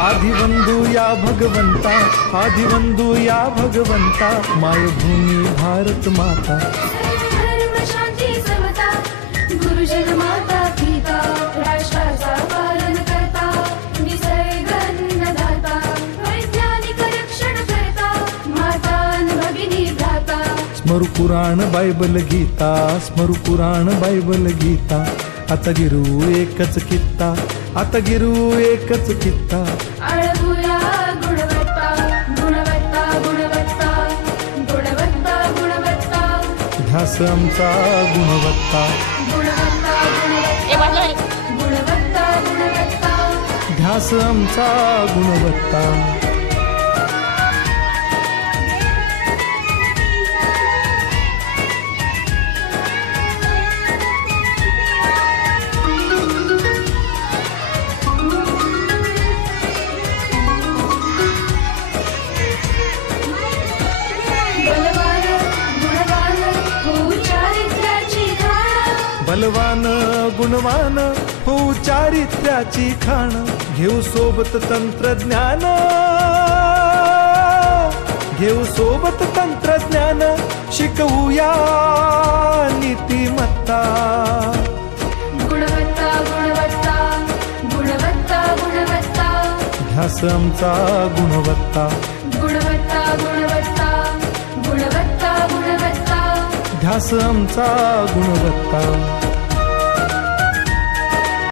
आदिवंदू या भगवंता, आदिवंदू या भगवंता, मायभूमी भारत माता. धर्म शांती समता, गुरुजन माता पिता, राष्ट्राचा पालन करता, निसर्ग अन्नदाता, वैज्ञानिक रक्षण करता, माता भगिनी भ्राता. स्मरू पुराण बायबल गीता, स्मरू पुराण बायबल गीता. आता गिरू एकच कित्ता, आता गिरू एकच कित्ता. आळवूया गुणवत्ता, गुणवत्ता, गुणवत्ता, गुणवत्ता, गुणवत्ता. ध्यास आमचा गुणवत्ता, गुणवत्ता, गुणवत्ता, गुणवत्ता, गुणवत्ता. ध्यास आमचा गुणवत्ता. बलवान गुणवान होऊ चारित्र्याची खाण, घेऊ सोबत तंत्रज्ञान, घेऊ सोबत तंत्रज्ञान, शिकवूया नीतिमत्ता. गुणवत्ता, गुणवत्ता, गुणवत्ता, गुणवत्ता. ध्यास आमचा गुणवत्ता, गुणवत्ता, गुणवत्ता, गुणवत्ता, गुणवत्ता. ध्यास आमचा गुणवत्ता.